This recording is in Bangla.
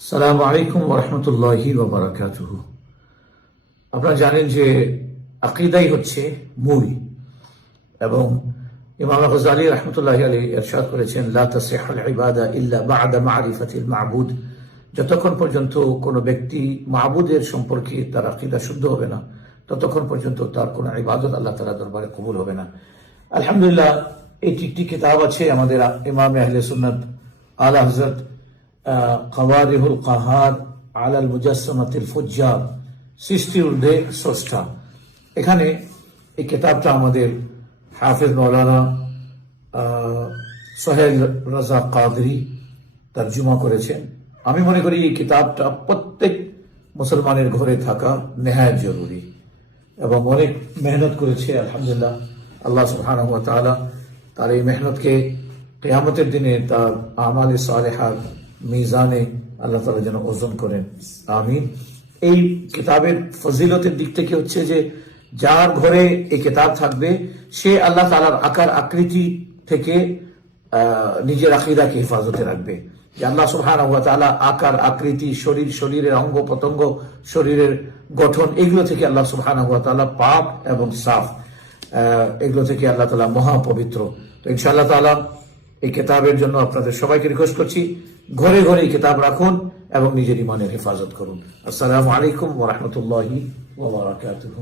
আসসালামু আলাইকুম ওয়া রাহমাতুল্লাহি ওয়া বারাকাতুহু। আপনারা জানেন যে আকীদাই হচ্ছে মূল, এবং ইমাম গজালী রাহমাতুল্লাহি আলাইহি ইরশাদ করেছেন, লা তাসিহুল ইবাদা ইল্লা বা'দা মা'রিফাতিল মা'বুদ। যতক্ষণ পর্যন্ত কোনো ব্যক্তি মা'বুদের সম্পর্কে তার আকীদা শুদ্ধ হবে না, ততক্ষণ পর্যন্ত তার কোনো ইবাদত আল্লাহ তাআলার দরবারে কবুল হবে না। আলহামদুলিল্লাহ, এটি একটি কিতাব আছে আমাদের ইমাম আহলে সুন্নাত আলা হযরত কওয়ারিহুল কাহার আলাল মুজাসসামাতিল ফুজ্জার, সৃষ্টির ঊর্ধ্বে স্রষ্টা। এখানে এই কিতাবটা আমাদের হাফেজ মাওলানা সোহেল রাজা কাদরি তরজমা করেছেন। আমি মনে করি এই কিতাবটা প্রত্যেক মুসলমানের ঘরে থাকা নেহায়ত জরুরি, এবং অনেক মেহনত করেছে আলহামদুলিল্লাহ। আল্লাহ সুবহানাহু ওয়া তাআলা তার এই মেহনতকে কিয়ামতের দিনে তার আমালে সালেহার মিজানে আল্লাহ তাআলা যেন ওজন করেন, আমিন। এই কিতাবের ফজিলতের দিক থেকে হচ্ছে যে যার ঘরে এই কিতাব থাকবে সে আল্লাহ তাআলার আকার আকৃতি থেকে নিজের আকীদাকে হেফাজতে রাখবে। যে আল্লাহ সুবহানাহু ওয়া তাআলা আকার আকৃতি, শরীরের অঙ্গ প্রত্যঙ্গ, শরীরের গঠন, এগুলো থেকে আল্লাহ সুবহানাহু ওয়া তাআলা পাক এবং সাফ, এগুলো থেকে আল্লাহ তাআলা মহাপবিত্র। তো ইনশাআল্লাহ তাআলা এই কিতাবের জন্য আপনাদের সবাইকে রিকোয়েস্ট করছি, ঘরে ঘরে এই কিতাব রাখুন এবং নিজের ইমানের হেফাজত করুন। আসসালামু আলাইকুম ওয়া রাহমাতুল্লাহি ওয়া বারাকাতুহু।